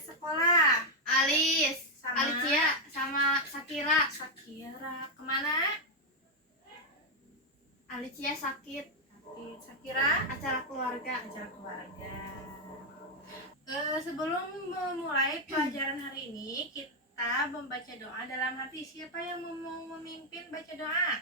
sekolah? Sama Alicia sama Sakira. Kemana? Alicia sakit. Sakira? Acara keluarga. Sebelum memulai pelajaran hari ini, kita membaca doa dalam hati. Siapa yang mau memimpin baca doa?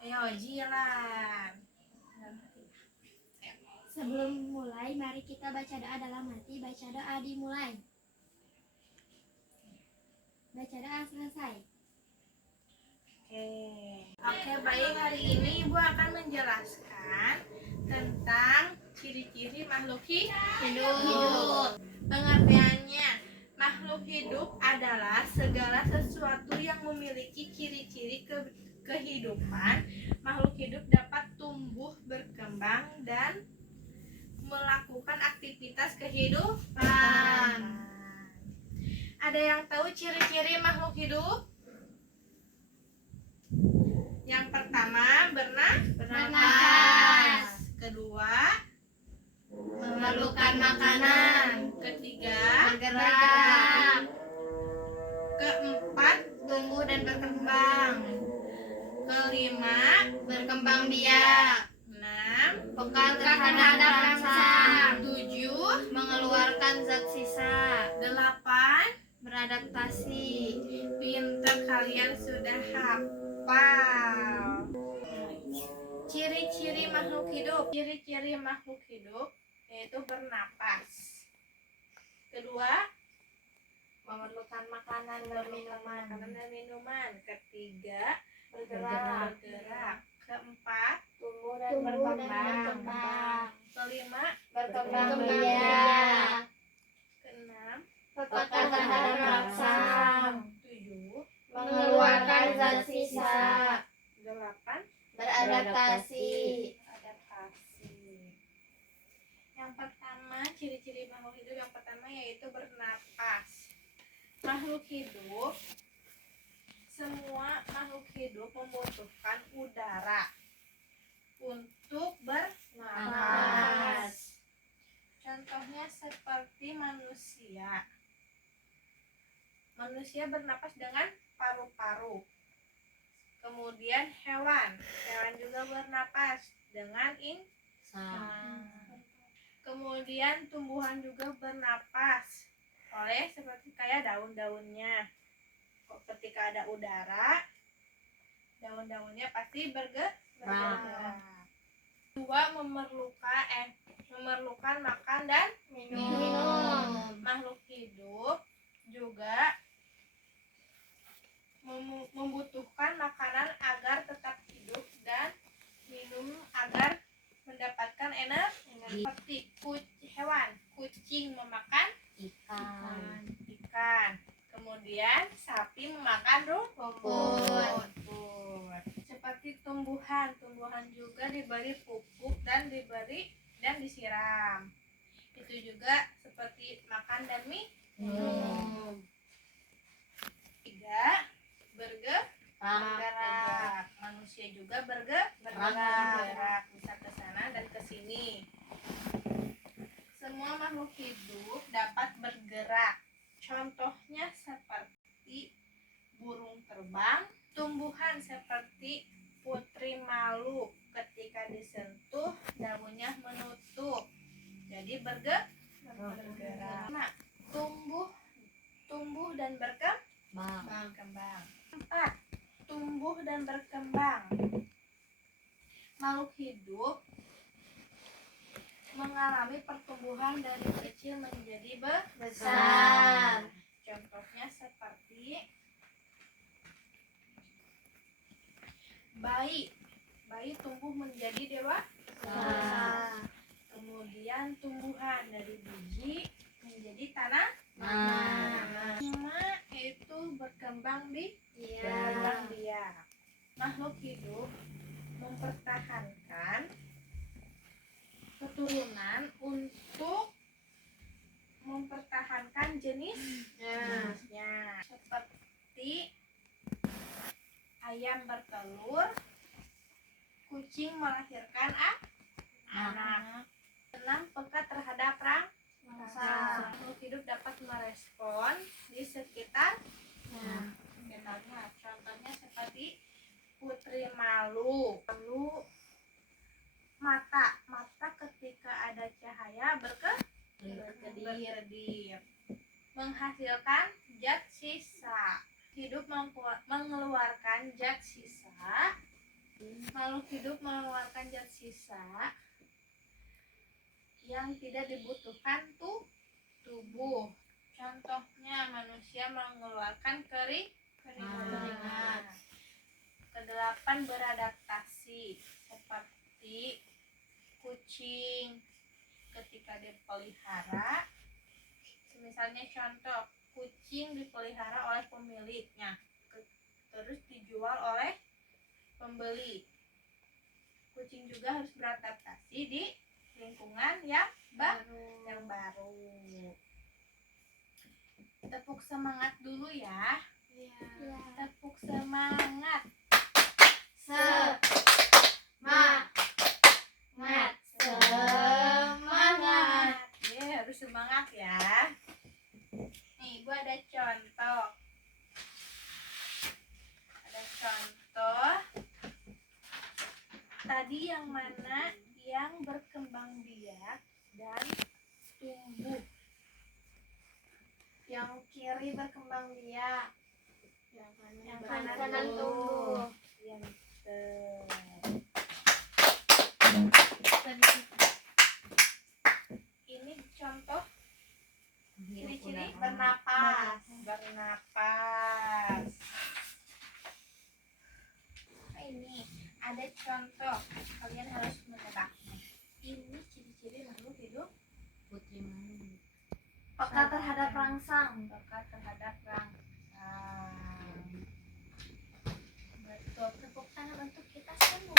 Ayo, Jilan. Sebelum mulai, mari kita baca doa dalam hati. Baca doa dimulai. Baca doa selesai. Oke, baik. Hari ini Ibu akan menjelaskan tentang ciri-ciri makhluk hidup. Pengertiannya, makhluk hidup adalah segala sesuatu yang memiliki ciri-ciri kehidupan. Makhluk hidup dapat tumbuh, berkembang, dan melakukan aktivitas kehidupan. Ada yang tahu ciri-ciri makhluk hidup? Yang pertama, bernafas. Kedua, Memerlukan makanan. Ketiga, Bergerak. keempat, Tumbuh dan berkembang. kelima, Berkembang biak. enam, Peka terhadap rangsang. tujuh, Mengeluarkan zat sisa. delapan. Beradaptasi. Pinter, kalian sudah hafal. Ciri-ciri makhluk hidup. Ciri-ciri makhluk hidup yaitu bernapas. Kedua, Memerlukan makanan dan minuman. makanan dan minuman. Ketiga, Bergerak. Keempat, Tumbuh dan berkembang. kelima, Berkembang biak. keenam, Peka terhadap rangsang. tujuh, Mengeluarkan zat sisa. delapan, Beradaptasi. Yang pertama, ciri-ciri makhluk hidup yang pertama yaitu bernapas. Makhluk hidup, semua makhluk hidup membutuhkan udara untuk bernapas. Contohnya seperti manusia. Manusia bernapas dengan paru-paru. Kemudian hewan juga bernapas dengan Kemudian tumbuhan juga bernapas oleh seperti kayak daun-daunnya. Ketika ada udara, daun-daunnya pasti bergerak. Dua, memerlukan makan dan Minum. makhluk hidup juga membutuhkan makanan agar tetap hidup dan minum agar mendapatkan energi. Seperti hewan, kucing memakan ikan. Kemudian sapi memakan rumput. Seperti tumbuhan juga diberi pupuk dan disiram. Itu juga seperti makan dan minum. Tiga, bergerak. Manusia juga bergerak, bisa ke sana dan ke sini. Semua makhluk hidup dapat bergerak. Contohnya seperti burung terbang, tumbuhan seperti putri malu, ketika disentuh daunnya menutup. Jadi bergerak. Nah, tumbuh dan berkembang. 4. Tumbuh dan berkembang. Makhluk hidup mengalami pertumbuhan dari kecil menjadi besar. Contohnya seperti bayi tumbuh menjadi dewasa. Kemudian tumbuhan dari biji menjadi tanah. 5, yaitu berkembang biak. Makhluk hidup mempertahankan keturunan untuk mempertahankan jenisnya. Seperti ayam bertelur, kucing melahirkan anak. 6, peka terhadap Makhluk hidup dapat merespon di sekitarnya. Contohnya seperti putri malu. Lalu mata ketika ada cahaya berkedip. Menghasilkan zat sisa. Hidup mengeluarkan zat sisa. Makhluk hidup mengeluarkan zat sisa yang tidak dibutuhkan tubuh. Contohnya manusia mengeluarkan keringat. Kedelapan, beradaptasi seperti kucing ketika dipelihara. Misalnya contoh, kucing dipelihara oleh pemiliknya, terus dijual oleh pembeli. Kucing juga harus beradaptasi di lingkungan yang baru. Tepuk semangat dulu ya. Tepuk semangat. Semangat. Harus semangat ya. Nih, gua ada contoh. Tadi yang mana yang berkembang biak dan tumbuh? Yang kiri berkembang biak, yang kanan tumbuh. Ini contoh ciri-ciri bernapas. Ini ada contoh, kalian harus menebak. Ini ciri-ciri makhluk hidup Putri malu. peka terhadap rangsang. Betul, tepuk tangan untuk kita semua.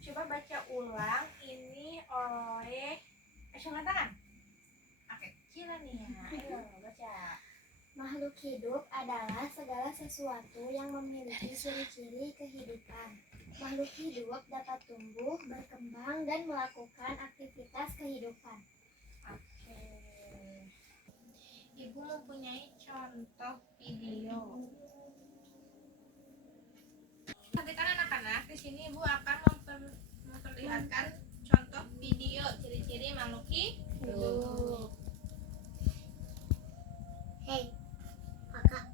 Coba baca ulang ini oleh angkat tangan. Oke, kira nih ya. Ayo baca. Makhluk hidup adalah segala sesuatu yang memiliki ciri-ciri kehidupan. Makhluk hidup dapat tumbuh, berkembang, dan melakukan aktivitas kehidupan. Oke. Ibu mempunyai contoh video. Perhatikan anak-anak, di sini Ibu akan memperlihatkan contoh video ciri-ciri makhluk hidup. Hei, kakak.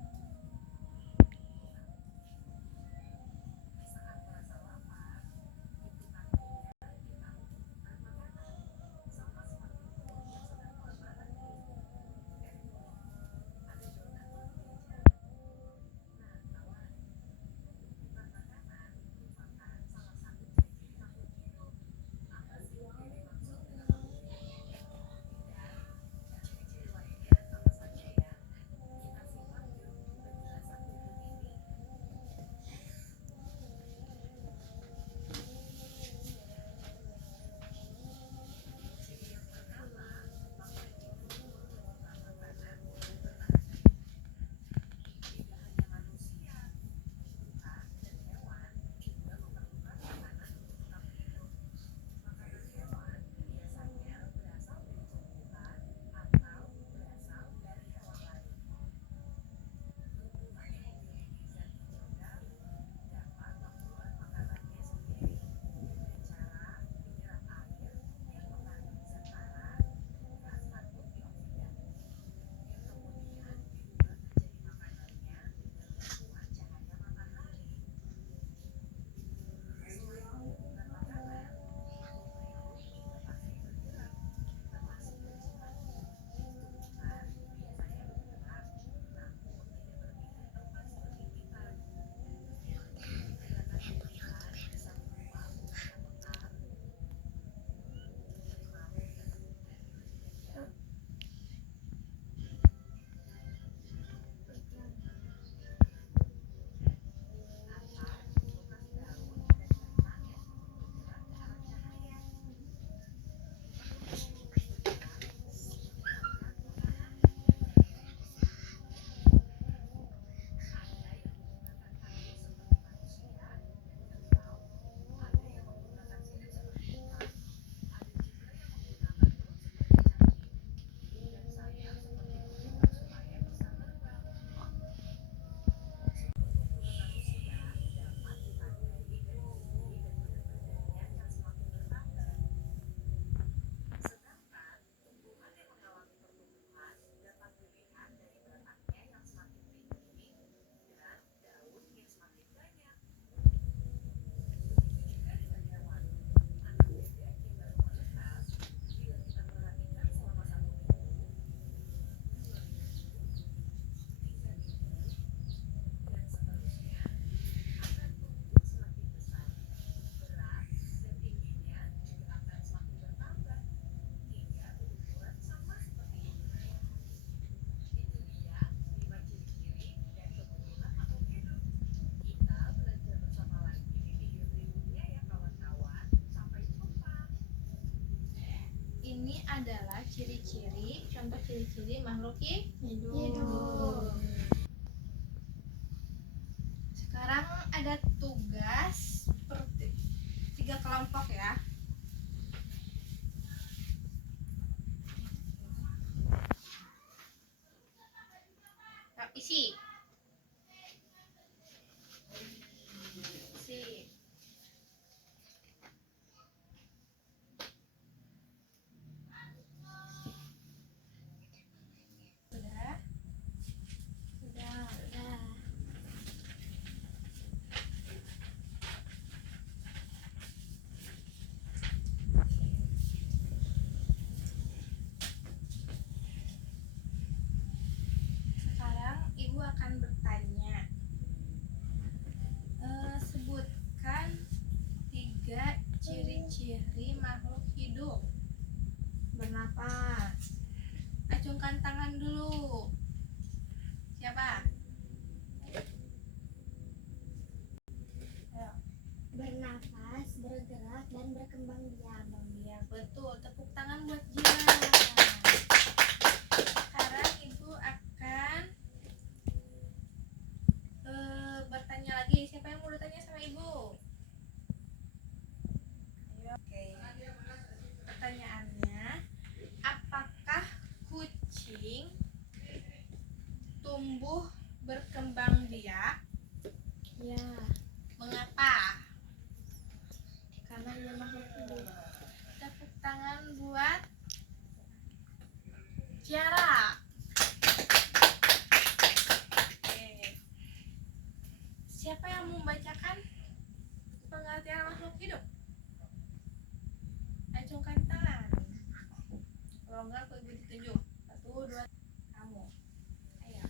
ini adalah ciri-ciri, contoh ciri-ciri makhluk Hidup. Sekarang ada tugas seperti 3 kelompok ya. Yuk, isi. Isi. Sudah? Sudah. Udah. Sekarang ibu akan bertanya. Sebutkan 3 ciri-ciri makhluk hidup. Bernapas. Acungkan tangan dulu. Siapa? Ayo. Bernafas, bergerak, dan berkembang biak. Ya, betul. Tepuk tangan buat Jian. Sekarang ibu akan bertanya lagi. Siapa yang mau bertanya sama ibu? Ayo, oke. Pertanyaannya, apakah kucing tumbuh berkembang biak? Ya, Mengapa? karena dia makhluk hidup. Tepuk tangan buat Ciara. Oke. Siapa yang membacakan pengertian makhluk hidup? Acungkan tangan. Kalau enggak, aku ibu ditunjuk. 1, 2, kamu. Ayo.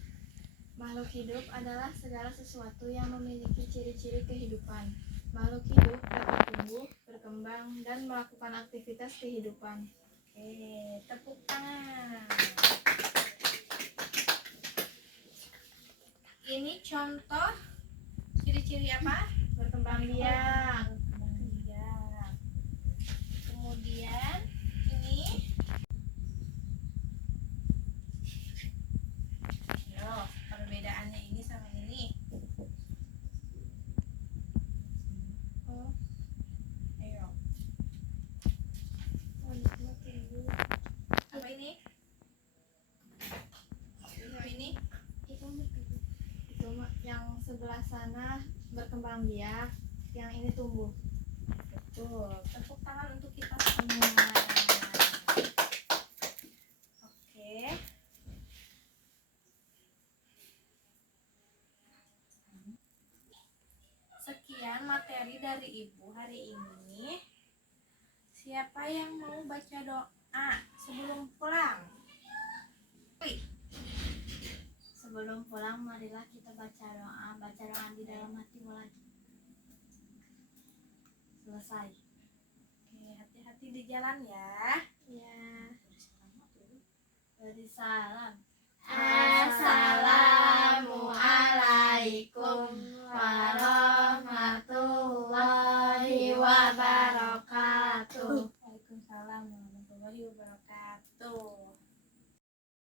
Makhluk hidup adalah segala sesuatu yang memiliki ciri-ciri kehidupan. Makhluk hidup dapat tumbuh, berkembang, dan melakukan aktivitas kehidupan. Oke, tepuk tangan. Ini contoh ciri-ciri apa? Berkembang biak. Berkembang biak. Kemudian ini, ayo, perbedaannya ini sama ini. Oh, ayo. Oh, itu mah tinggi. Apa ini? Apa ini? Itu mah tinggi. Itu yang sebelah sana berkembang biak, yang ini tumbuh. Betul. Tepuk tangan untuk kita semua. Oke. Sekian materi dari Ibu hari ini. Siapa yang mau baca doa sebelum pulang? Wih, Sebelum pulang, marilah kita baca doa di dalam hatimu lagi. Selesai. oke, hati-hati di jalan ya. Ya. Beri salam. Assalamualaikum warahmatullahi wabarakatuh. Waalaikumsalam warahmatullahi wabarakatuh.